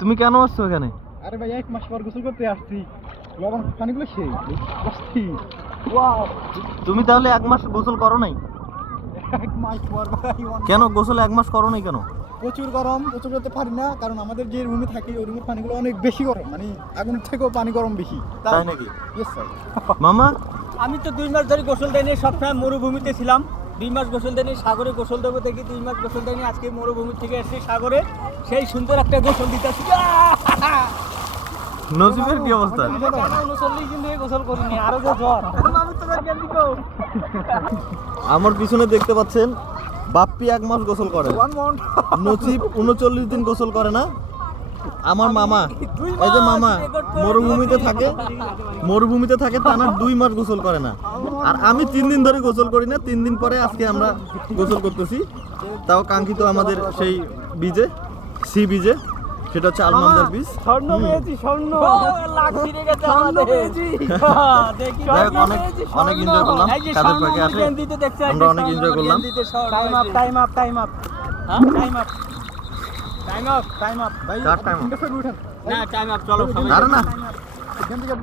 তুমি কেন আসছো এখানে? আরে ভাই 1 মাস পর গোসল করতে আসছি। লবণ পানিগুলো সেই অস্থির। ওয়াও, তুমি তাহলে 1 মাস গোসল করো নাই? 1 মাস পর ভাই কেন গোসল 1 মাস করো নাই কেন? প্রচুর গরম, গোসল করতে পারি না কারণ আমাদের যে রুমে থাকি ওই রুমের পানিগুলো অনেক বেশি গরম, মানে আগুনের থেকেও পানি গরম বেশি। তাই নাকি? Yes sir. মামা আমি তো 2 মাস ধরে গোসল দেয়নি, সবসময় মরুভূমিতে ছিলাম। 2 মাস গোসল দেয়নি, সাগরে গোসল দেবো দেখি 2 মাস গোসল দেয়নি। আজকে মরুভূমি থেকে এসেছি সাগরে, সেই সুন্দর একটা গোসল দিতেছি। নজিবের কি অবস্থা? 39 দিন ধরে গোসল করিনি, আরো যে জ্বর। আমি তো জ্ঞান দিব। আমার পিছনে দেখতে পাচ্ছেন বাপ্পি 1 মাস গোসল করে, নজিব 39 দিন গোসল করে না। আমার মামা, এই যে মামা মরুভূমিতে থাকে টানা 2 মাস গোসল করে না। আর আমি 3 দিন ধরে গোসল করি না, 3 দিন পরে আজকে আমরা গোসল করতেছি, তাও কাঙ্ক্ষিত আমাদের সেই বীজে, সি বীজে, সেটা হচ্ছে আলমন্দার বীজ। স্বর্ণ পেয়েছি, স্বর্ণ লাখ ফিরে গেছে আমাদের। দেখি অনেক এনজয় করলাম কাদের পাকে আসে, আমরা অনেক এনজয় করলাম। টাইম আপ টাইম আপ কার টাইম? না টাইম আপ, চলো আরে না এখান থেকে